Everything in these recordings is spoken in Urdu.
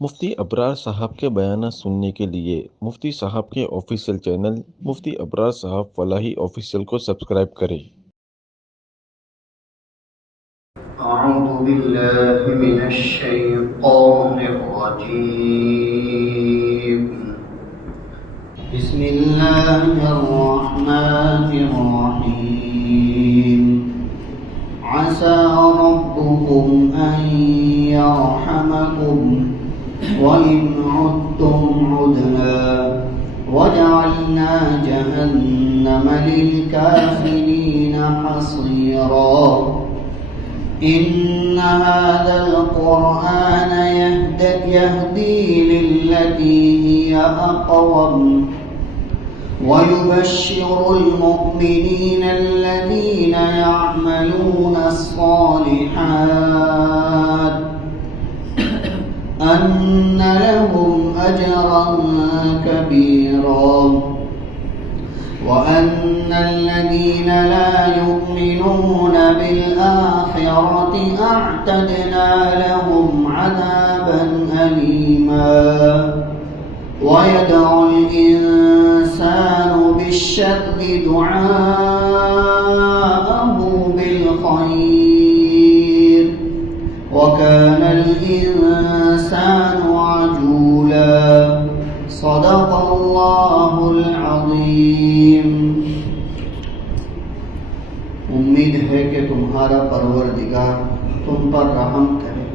مفتی ابرار صاحب کے بیانات سننے کے لیے مفتی صاحب کے آفیشیل چینل مفتی ابرار صاحب فلاحی آفیشیل کو سبسکرائب کریں۔ اعوذ باللہ من الشیطان الرجیم بسم اللہ الرحمن الرحیم عسى ربكم أن يرحمكم وإن عدتم عدنا وجعلنا جهنم للكافرين حصيرا إن هذا القرآن يهدي للتي هي أقوم ويبشر المؤمنين الذين يعملون الصالحات أن لهم أجرا كبيرا وأن الذين لا يؤمنون بالآخرة أعتدنا لهم عذابا أليما ويدعو الإنسان بالشر دعاءه بالخير وكان الإنسان عجولا صدق الله العظيم۔ امید ہے کہ تمہارا پروردگار تم پر رحم کرے،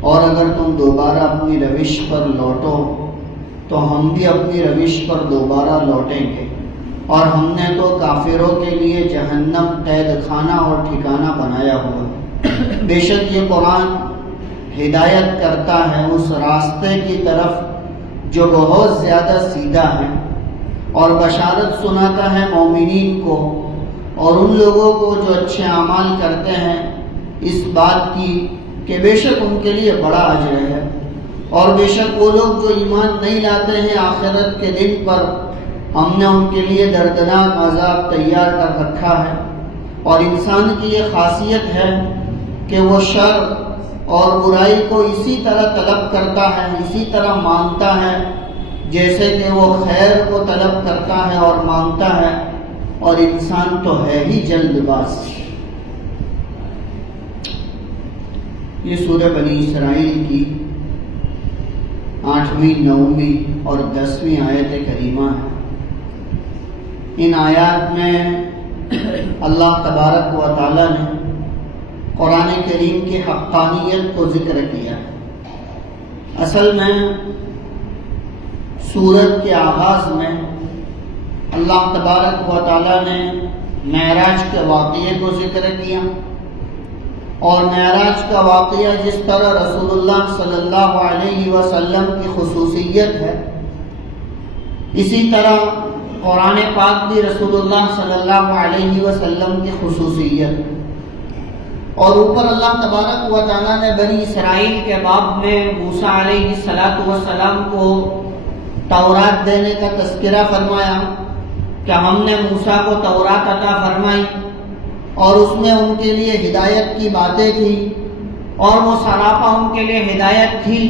اور اگر تم دوبارہ اپنی روش پر لوٹو تو ہم بھی اپنی روش پر دوبارہ لوٹیں گے، اور ہم نے تو کافروں کے لیے جہنم قید خانہ اور ٹھکانہ بنایا ہوا۔ بے شک یہ قرآن ہدایت کرتا ہے اس راستے کی طرف جو بہت زیادہ سیدھا ہے، اور بشارت سناتا ہے مومنین کو اور ان لوگوں کو جو اچھے اعمال کرتے ہیں اس بات کی کہ بے شک ان کے لیے بڑا اجر ہے، اور بے شک وہ لوگ جو ایمان نہیں لاتے ہیں آخرت کے دن پر ہم نے ان کے لیے دردناک عذاب تیار کر رکھا ہے۔ اور انسان کی یہ خاصیت ہے کہ وہ شر اور برائی کو اسی طرح طلب کرتا ہے، اسی طرح مانگتا ہے جیسے کہ وہ خیر کو طلب کرتا ہے اور مانگتا ہے، اور انسان تو ہے ہی جلد باز۔ یہ سورہ بنی اسرائیل کی 8ویں، 9ویں اور 10ویں آیت کریمہ ہے۔ ان آیات میں اللہ تبارک و تعالی نے قرآن کریم کی حقانیت کو ذکر کیا۔ اصل میں سورت کے آغاز میں اللہ تبارک و تعالی نے معراج کے واقعے کو ذکر کیا، اور معراج کا واقعہ جس طرح رسول اللہ صلی اللہ علیہ وسلم کی خصوصیت ہے، اسی طرح قرآن پاک بھی رسول اللہ صلی اللہ علیہ وسلم کی خصوصیت۔ اور اوپر اللہ تبارک و تعالیٰ نے بنی اسرائیل کے باب میں موسیٰ علیہ السلام کو تورات دینے کا تذکرہ فرمایا کہ ہم نے موسیٰ کو تورات عطا فرمائی، اور اس میں ان کے لیے ہدایت کی باتیں تھیں، اور وہ سراپا ان کے لیے ہدایت تھی،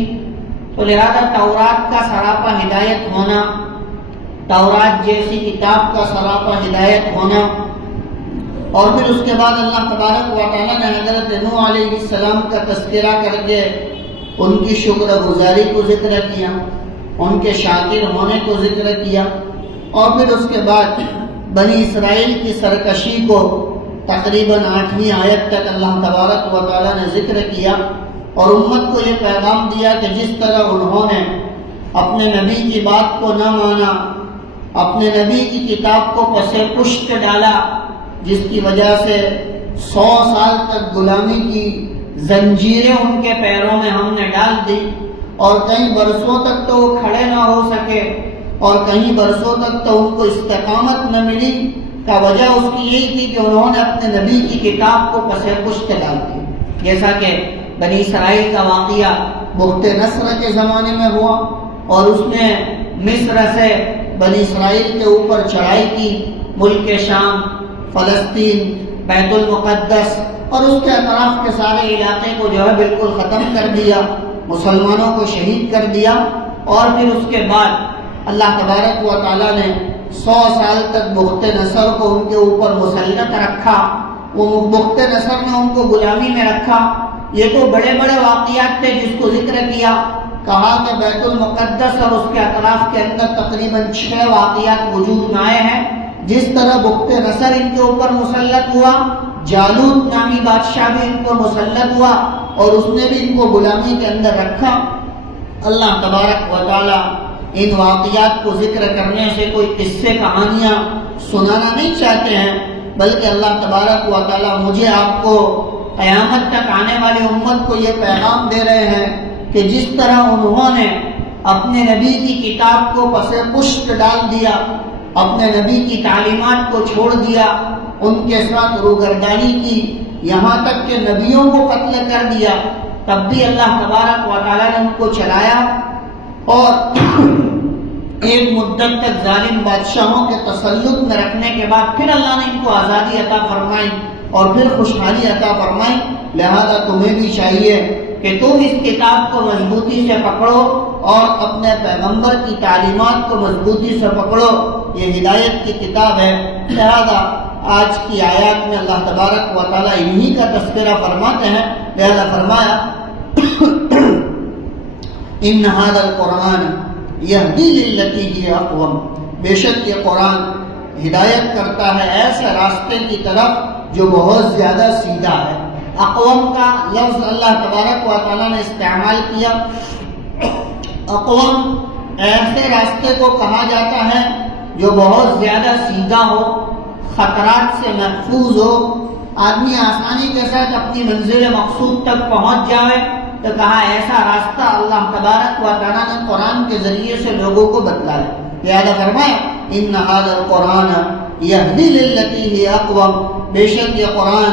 تو لہذا تورات کا سراپا ہدایت ہونا، تورات جیسی کتاب کا سراپا ہدایت ہونا۔ اور پھر اس کے بعد اللہ تبارک و تعالیٰ نے حضرت نوح علیہ السلام کا تذکرہ کر کے ان کی شکر گزاری کو ذکر کیا، ان کے شاکر ہونے کو ذکر کیا، اور پھر اس کے بعد بنی اسرائیل کی سرکشی کو تقریباً 8ویں آیت تک اللہ تبارک و تعالیٰ نے ذکر کیا، اور امت کو یہ پیغام دیا کہ جس طرح انہوں نے اپنے نبی کی بات کو نہ مانا، اپنے نبی کی کتاب کو پس پشت ڈالا، جس کی وجہ سے 100 سال تک غلامی کی زنجیریں ان کے پیروں میں ہم نے ڈال دی، اور کئی برسوں تک تو وہ کھڑے نہ ہو سکے، اور کئی برسوں تک تو ان کو استقامت نہ ملی، کا وجہ اس کی یہی تھی کہ انہوں نے اپنے نبی کی کتاب کو پس پشت ڈال دی۔ جیسا کہ بنی اسرائیل کا واقعہ بخت نصر کے زمانے میں ہوا، اور اس نے مصر سے بنی اسرائیل کے اوپر چڑھائی کی، ملک شام، فلسطین، بیت المقدس اور اس کے اطراف کے سارے علاقے کو جو ہے بالکل ختم کر دیا، مسلمانوں کو شہید کر دیا، اور پھر اس کے بعد اللہ تبارک و تعالیٰ نے 100 سال تک بخت نصر کو ان کے اوپر مسلط رکھا، وہ بخت نصر نے ان کو غلامی میں رکھا۔ یہ تو بڑے بڑے واقعات تھے جس کو ذکر کیا، کہا کہ بیت المقدس اور اس کے اطراف کے اندر تقریباً 6 واقعات وجود میں آئے ہیں۔ جس طرح بخت نصر ان کے اوپر مسلط ہوا، جالوت نامی بادشاہ بھی ان کو مسلط ہوا اور اس نے بھی ان کو غلامی کے اندر رکھا۔ اللہ تبارک و تعالی ان واقعات کو ذکر کرنے سے کوئی قصے کہانیاں سنانا نہیں چاہتے ہیں، بلکہ اللہ تبارک و تعالی مجھے آپ کو قیامت تک آنے والی امت کو یہ پیغام دے رہے ہیں کہ جس طرح انہوں نے اپنے نبی کی کتاب کو پس پشت ڈال دیا، اپنے نبی کی تعلیمات کو چھوڑ دیا، ان کے ساتھ روگردانی کی، یہاں تک کہ نبیوں کو قتل کر دیا، تب بھی اللہ تبارک و تعالیٰ نے ان کو چلایا اور ایک مدت تک ظالم بادشاہوں کے تسلط میں رکھنے کے بعد پھر اللہ نے ان کو آزادی عطا فرمائی اور پھر خوشحالی عطا فرمائی۔ لہذا تمہیں بھی چاہیے کہ تم اس کتاب کو مضبوطی سے پکڑو اور اپنے پیغمبر کی تعلیمات کو مضبوطی سے پکڑو، یہ ہدایت کی کتاب ہے۔ لہذا آج کی آیات میں اللہ تبارک و تعالیٰ انہی کا تذکرہ فرماتے ہیں، لہذا فرمایا ان ھذا القرآن یہدی للتی ہی اقوم، بے شک یہ قرآن ہدایت کرتا ہے ایسے راستے کی طرف جو بہت زیادہ سیدھا ہے۔ اقوم کا لفظ اللہ تبارک و تعالیٰ نے استعمال کیا۔ اقوم ایسے راستے کو کہا جاتا ہے جو بہت زیادہ سیدھا ہو، خطرات سے محفوظ ہو، آدمی آسانی کے ساتھ اپنی منزل مقصود تک پہنچ جائے، تو کہا ایسا راستہ اللہ تبارک و تعالیٰ نے قرآن کے ذریعے سے لوگوں کو بتلایا۔ لہذا فرمایا ان ھذا القرآن یہدی للتی ہی اقوم، بے شک یہ قرآن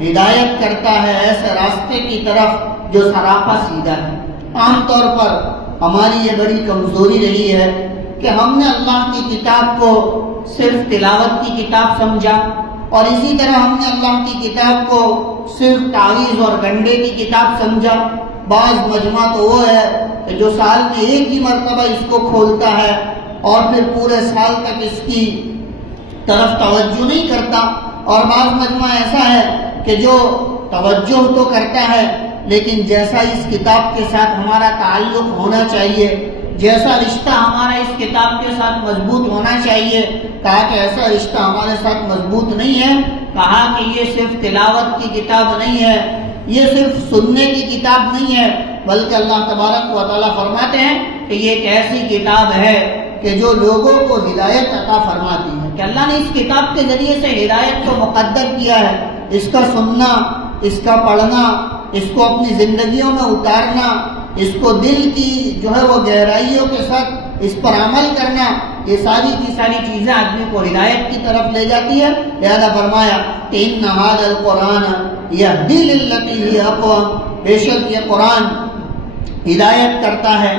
ہدایت کرتا ہے ایسے راستے کی طرف جو سراپا سیدھا ہے۔ عام طور پر ہماری یہ بڑی کمزوری رہی ہے کہ ہم نے اللہ کی کتاب کو صرف تلاوت کی کتاب سمجھا، اور اسی طرح ہم نے اللہ کی کتاب کو صرف تعویذ اور گنڈے کی کتاب سمجھا۔ بعض مجمع تو وہ ہے کہ جو سال میں ایک ہی مرتبہ اس کو کھولتا ہے اور پھر پورے سال تک اس کی طرف توجہ نہیں کرتا، اور بعض مجمع ایسا ہے کہ جو توجہ تو کرتا ہے لیکن جیسا اس کتاب کے ساتھ ہمارا تعلق ہونا چاہیے، جیسا رشتہ ہمارا اس کتاب کے ساتھ مضبوط ہونا چاہیے، کہا کہ ایسا رشتہ ہمارے ساتھ مضبوط نہیں ہے۔ کہا کہ یہ صرف تلاوت کی کتاب نہیں ہے، یہ صرف سننے کی کتاب نہیں ہے، بلکہ اللہ تبارک و تعالیٰ فرماتے ہیں کہ یہ ایک ایسی کتاب ہے کہ جو لوگوں کو ہدایت عطا فرماتی ہے، کہ اللہ نے اس کتاب کے ذریعے سے ہدایت کو مقدر کیا ہے۔ اس کا سننا، اس کا پڑھنا، اس کو اپنی زندگیوں میں اتارنا، اس کو دل کی جو ہے وہ گہرائیوں کے ساتھ اس پر عمل کرنا، یہ ساری کی ساری چیزیں آدمی کو ہدایت کی طرف لے جاتی ہے۔ لہذا فرمایا کہ ان ھذا القرآن یہدی للتی ہی اقوم، بے شک یہ قرآن ہدایت کرتا ہے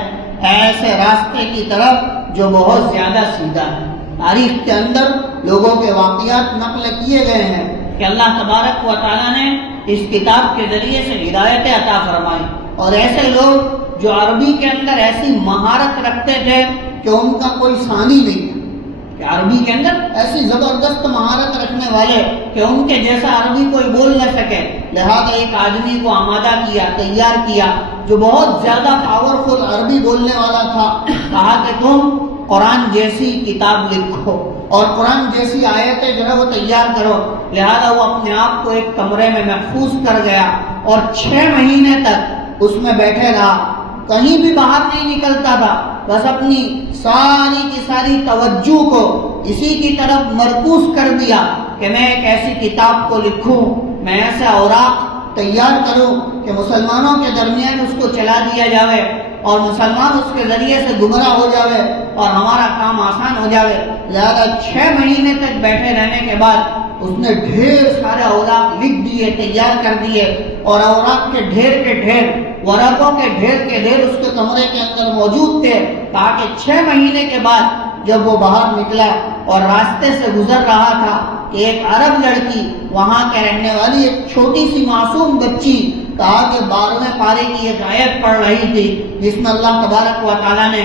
ایسے راستے کی طرف جو بہت زیادہ سیدھا ہے۔ تاریخ کے اندر لوگوں کے واقعات نقل کیے گئے ہیں کہ اللہ تبارک و تعالیٰ نے اس کتاب کے ذریعے سے ہدایت عطا فرمائی، اور ایسے لوگ جو عربی کے اندر ایسی مہارت رکھتے تھے کہ ان کا کوئی ثانی نہیں تھا، کہ عربی کے اندر ایسی زبردست مہارت رکھنے والے کہ ان کے جیسا عربی کوئی بول نہ سکے، لہذا ایک آدمی کو آمادہ کیا، تیار کیا جو بہت زیادہ پاورفل عربی بولنے والا تھا۔ کہا کہ تم قرآن جیسی کتاب لکھو اور قرآن جیسی آیتیں جو ہے وہ تیار کرو۔ لہذا وہ اپنے آپ کو ایک کمرے میں محفوظ کر گیا اور 6 مہینے تک اس میں بیٹھے رہا، کہیں بھی باہر نہیں نکلتا تھا، بس اپنی ساری کی ساری توجہ کو اسی کی طرف مرکوز کر دیا کہ میں ایک ایسی کتاب کو لکھوں، میں ایسا اوراق تیار کروں کہ مسلمانوں کے درمیان اس کو چلا دیا جاوے اور مسلمان اس کے ذریعے سے گمراہ ہو جاوے اور ہمارا کام آسان ہو جاوے۔ لہذا 6 مہینے تک بیٹھے رہنے کے بعد اس نے ڈھیر سارے اوراق لکھ دیے، تیار کر دیے، اور اوراق کے ڈھیر، ورقوں کے ڈھیر اس کے کمرے کے اندر موجود تھے، تاکہ 6 مہینے کے بعد جب وہ باہر نکلا اور راستے سے گزر رہا تھا کہ ایک عرب لڑکی، وہاں کے رہنے والی ایک چھوٹی سی معصوم بچی کہا کہ 12ویں پارے کی ایک آیت پڑھ رہی تھی جس میں اللہ تبارک و تعالیٰ نے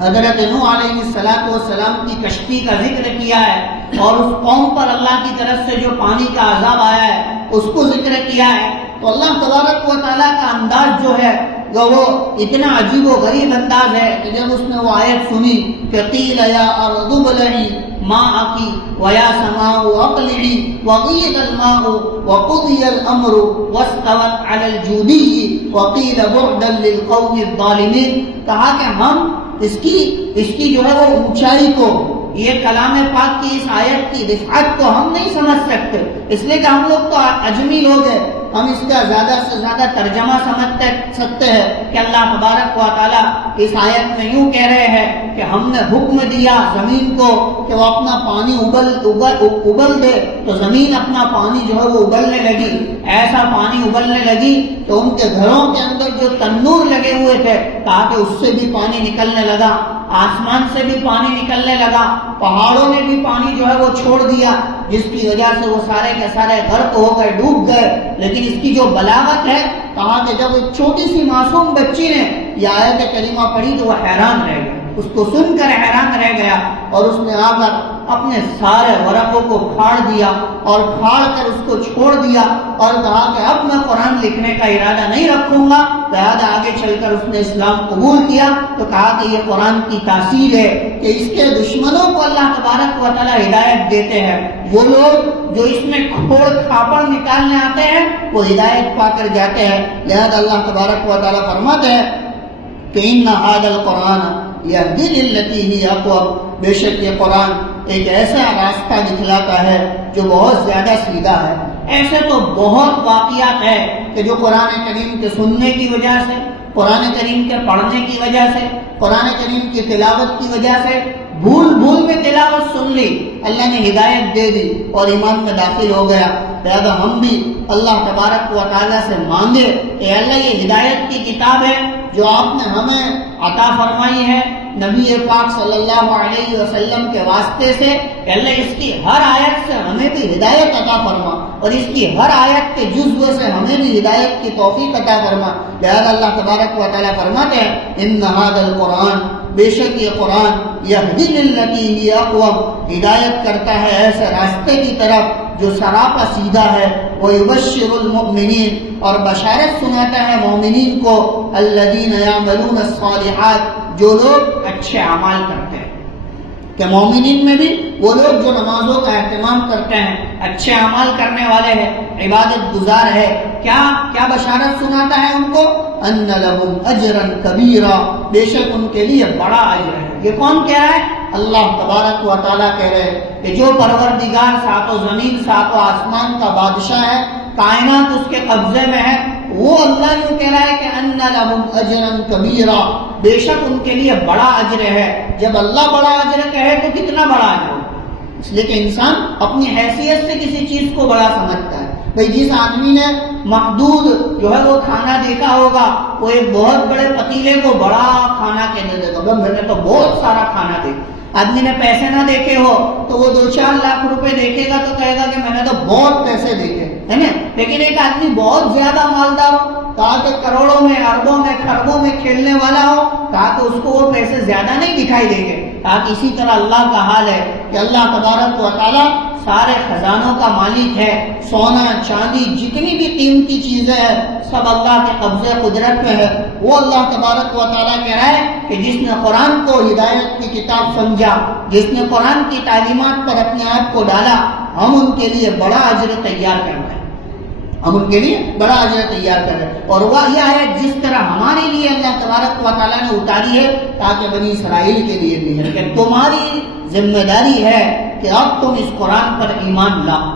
حضرت نوح علیہ السلام کی کشتی کا ذکر کیا ہے اور اس قوم پر اللہ کی طرف سے جو پانی کا عذاب آیا ہے اس کو ذکر کیا ہے. تو اللہ تبارک و تعالیٰ کا انداز جو ہے وہ اتنا عجیب و غریب انداز ہے کہ جب اس نے وہ آیت سنی کہ قیل یا ارض ابلعی ماءکی ویا سماء اقلعی وغیض الماء وقضی الامر واستوت علی الجودی وقیل بعدا للقوم الظالمین. کہا کہ ہم اس کی جو ہے وہ اونچائی کو، یہ کلام پاک کی اس آیت کی رفعت کو ہم نہیں سمجھ سکتے، اس لیے کہ ہم لوگ تو عجمی لوگ ہیں. ہم اس کا زیادہ سے زیادہ ترجمہ سمجھ سکتے ہیں کہ اللہ تبارک و تعالیٰ اس آیت میں یوں کہہ رہے ہیں کہ ہم نے حکم دیا زمین کو کہ وہ اپنا پانی ابل دے، تو زمین اپنا پانی جو ہے وہ ابلنے لگی. ایسا پانی ابلنے لگی تو ان کے گھروں کے اندر جو تنور لگے ہوئے تھے کہا کہ اس سے بھی پانی نکلنے لگا، آسمان سے بھی پانی نکلنے لگا، پہاڑوں نے بھی پانی جو ہے وہ چھوڑ دیا جس کی وجہ سے وہ سارے کے سارے غرق ہو گئے، ڈوب گئے. لیکن اس کی جو بلاغت ہے، کہا کہ جب ایک چھوٹی سی معصوم بچی نے یہ آیت کریمہ پڑھی تو وہ حیران رہ گیا، اس کو سن کر حیران رہ گیا اور اس نے آ کر اپنے سارے ورقوں کو پھاڑ دیا اور پھاڑ کر اس کو چھوڑ دیا اور کہا کہ اب میں قرآن لکھنے کا ارادہ نہیں رکھوں گا. لہذا آگے چل کر اس نے اسلام قبول کیا. تو کہا کہ یہ قرآن کی تاثیر ہے کہ اس کے دشمنوں کو اللہ تبارک و تعالیٰ ہدایت دیتے ہیں. وہ لوگ جو اس میں کھوڑ کھاپڑ نکالنے آتے ہیں وہ ہدایت پا کر جاتے ہیں. لہذا اللہ تبارک و تعالیٰ فرماتے ہیں کہ ان ھذا القرآن یہدی للتی ہی اقوم، بے شک یہ قرآن ایک ایسا راستہ دکھلاتا ہے جو بہت زیادہ سیدھا ہے. ایسے تو بہت واقعات ہیں کہ جو قرآن کریم کے سننے کی وجہ سے، قرآن کریم کے پڑھنے کی وجہ سے، قرآن کریم کی تلاوت کی وجہ سے بھول میں تلاوت سن لی، اللہ نے ہدایت دے دی اور ایمان میں داخل ہو گیا. لہذا ہم بھی اللہ تبارک و تعالیٰ سے مانگے کہ اللہ یہ ہدایت کی کتاب ہے جو آپ نے ہمیں عطا فرمائی ہے نبی پاک صلی اللہ علیہ وسلم کے واسطے سے، اللہ اس کی ہر آیت سے ہمیں بھی ہدایت عطا فرما اور اس کی ہر آیت کے جزو سے ہمیں بھی ہدایت کی توفیق عطا فرما. لہذا اللہ تبارک و تعالیٰ فرماتے ہیں ان ھذا القرآن، بے شک یہ قرآن یہدی للتی ہی اقوم، ہدایت کرتا ہے ایسے راستے کی طرف جو سراپا سیدھا ہے. وَيُبَشِّرُ الْمُؤْمِنِينَ، اور بشارت سناتا ہے مومنین کو، الَّذِينَ يَعْمَلُونَ الصَّالِحَاتِ، جو لوگ اچھے اعمال کرتے ہیں. کہ مومنین میں بھی وہ لوگ جو نمازوں کا اہتمام کرتے ہیں، اچھے اعمال کرنے والے ہیں، عبادت گزار ہے، کیا بشارت سناتا ہے ان کو؟ ان لہم اجرا کبیرا، بے شک ان کے لیے بڑا اجر ہے. یہ کون کہہ رہا ہے؟ اللہ تبارک و تعالیٰ کہہ رہے ہیں کہ جو پروردگار ساتوں زمین ساتوں آسمان کا بادشاہ ہے، کائنات اس کے قبضے میں ہے، وہ اللہ یوں کہہ رہا ہے کہ ان لہم اجرا کبیرا، بے شک ان کے لیے بڑا اجر ہے. جب اللہ بڑا اجر کہے تو کتنا بڑا اجر ہو، اس لیے کہ انسان اپنی حیثیت سے کسی چیز کو بڑا سمجھتا ہے. بھئی جس آدمی نے محدود جو ہے وہ کھانا دیکھا ہوگا، وہ ایک بہت بڑے پتیلے کو بڑا کھانا کہنے دے گا، میں نے تو بہت سارا کھانا دیکھا. آدمی نے پیسے نہ دیکھے ہو تو وہ 2-4 لاکھ روپے دیکھے گا تو کہے گا کہ میں نے تو بہت پیسے دیکھے، ہے نا. لیکن ایک آدمی بہت زیادہ مالدار ہو، کہا کہ کروڑوں میں، اربوں میں، کھربوں میں کھیلنے والا ہو، کہا کہ اس کو وہ پیسے زیادہ نہیں دکھائی دیں گے. کہا کہ اسی طرح اللہ کا حال ہے کہ اللہ تبارک و تعالیٰ سارے خزانوں کا مالک ہے. سونا چاندی جتنی بھی قیمتی چیزیں ہیں سب اللہ کے قبضے قدرت میں ہے. وہ اللہ تبارک و تعالیٰ کہہ رہا ہے کہ جس نے قرآن کو ہدایت کی کتاب سمجھا، جس نے قرآن کی تعلیمات پر اپنے آپ کو ڈالا، ہم ان کے لیے بڑا اجر تیار کر رہے ہیں، ہم ان کے لیے بڑا اجر تیار کر رہے ہیں. اور وہ یہ ہے جس طرح ہمارے لیے اللہ تبارک و تعالیٰ نے اتاری ہے تاکہ بنی اسرائیل کے لیے بھی ہے کہ تمہاری ذمہ داری ہے کہ اب تم اس قرآن پر ایمان لاؤ.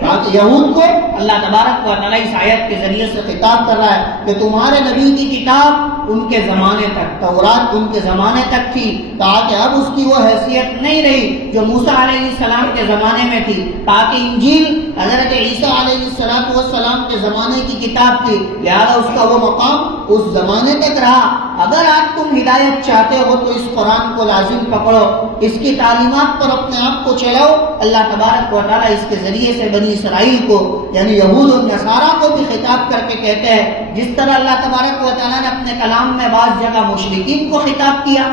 تاکہ یہود کو اللہ تبارک و تعالیٰ اس آیت کے ذریعے سے خطاب کر رہا ہے کہ تمہارے نبی کی کتاب ان کے زمانے تک، تورات ان کے زمانے تک تھی، تاکہ اب اس کی وہ حیثیت نہیں رہی جو موسیٰ علیہ السلام کے زمانے میں تھی. تاکہ انجیل حضرت عیسیٰ علیہ السلام کے زمانے کی کتاب تھی، لہذا اس کا وہ مقام اس زمانے تک رہا. اگر آج تم ہدایت چاہتے ہو تو اس قرآن کو لازم پکڑو، اس کی تعلیمات پر اپنے آپ کو چلاؤ۔ اللہ تبارک و تعالیٰ اس کے ذریعے سے بنی اسرائیل کو یعنی یہود و نصارہ کو بھی خطاب کر کے کہتے ہیں، جس طرح اللہ تبارک و تعالیٰ نے اپنے کلام میں بعض جگہ مشرکین کو خطاب کیا،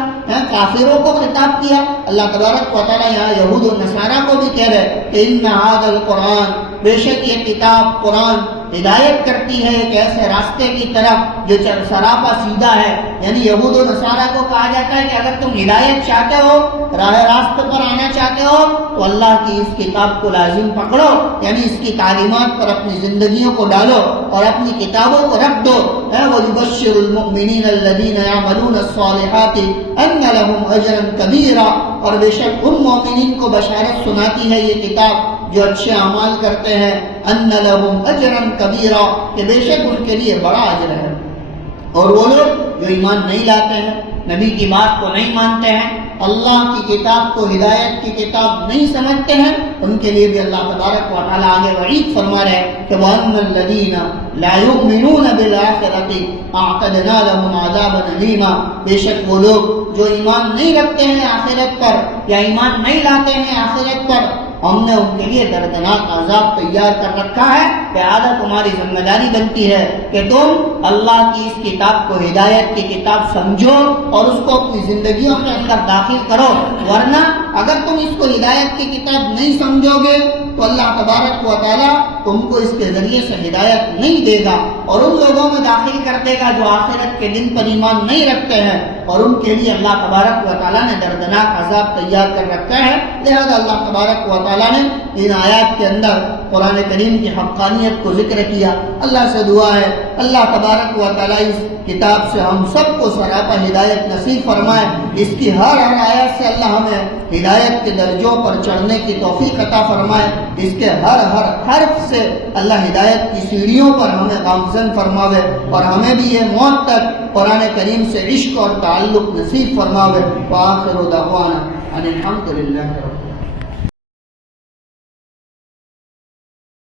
کافروں کو خطاب کیا، اللہ تبارک و تعالیٰ یہاں یہود و نصارہ کو بھی کہہ رہے کہ ان ھذا القرآن، بے شک یہ کتاب قرآن ہدایت کرتی ہے ایک ایسے راستے کی طرف جو سراپا سیدھا ہے۔ یعنی یہود و نصارہ کو کہا جاتا ہے کہ اگر تم ہدایت چاہتے ہو، راہ راست پر آنا چاہتے ہو تو اللہ کی اس کتاب کو لازم پکڑو، یعنی اس کی تعلیمات پر اپنی زندگیوں کو ڈالو اور اپنی کتابوں کو رکھ دو۔ وَيُبَشِّرُ الْمُؤْمِنِينَ الَّذِينَ يَعْمَلُونَ الصَّالِحَاتِ أَنَّ لَهُمْ أَجْرًا كَبِيرًا، اور بے شک ان مومنین کو بشارت سناتی ہے یہ کتاب جو اچھے اعمال کرتے ہیں، ان لہم اجرا کبیرا، کہ بے شک ان کے لیے بڑا اجر ہے۔ اور وہ لوگ جو ایمان نہیں لاتے ہیں، نبی کی بات کو نہیں مانتے ہیں، اللہ کی کتاب کو ہدایت کی کتاب نہیں سمجھتے ہیں، ان کے لیے بھی اللہ تبارک و تعالیٰ آگے وعید فرما رہے ہیں کہ وَأَنَّ الَّذِينَ لَا يُؤْمِنُونَ بِالْآخِرَةِ أَعْتَدْنَا لَهُمْ عَذَابًا أَلِيمًا، بے شک وہ لوگ جو ایمان نہیں رکھتے ہیں آخرت پر یا ایمان نہیں لاتے ہیں آخرت پر، ہم نے ان کے لیے دردناک عذاب تیار کر رکھا ہے۔ لہذا تمہاری ذمہ داری بنتی ہے کہ تم اللہ کی اس کتاب کو ہدایت کی کتاب سمجھو اور اس کو اپنی زندگیوں کے اندر داخل کرو، ورنہ اگر تم اس کو ہدایت کی کتاب نہیں سمجھو گے تو اللہ تبارک و تعالیٰ تم کو اس کے ذریعے سے ہدایت نہیں دے گا اور ان لوگوں میں داخل کر دے گا جو آخرت کے دن پر ایمان نہیں رکھتے ہیں، اور ان کے لیے اللہ تبارک و تعالیٰ نے دردناک عذاب تیار کر رکھا ہے۔ لہذا اللہ تبارک و تعالیٰ نے ان آیات کے اندر قرآن کریم کی حقانیت کو ذکر کیا۔ اللہ سے دعا ہے اللہ تبارک و تعالیٰ اس کتاب سے ہم سب کو سراپا ہدایت نصیب فرمائے، اس کی ہر آیت سے اللہ ہمیں ہدایت کے درجوں پر چڑھنے کی توفیق عطا فرمائے، اس کے ہر حرف سے اللہ ہدایت کی سیڑھیوں پر ہمیں گامزن فرماوے اور ہمیں بھی یہ موت تک قرآن کریم سے عشق اور تعلق نصیب فرماوے۔ وآخر دعوانا ان الحمد للہ رب العالمین۔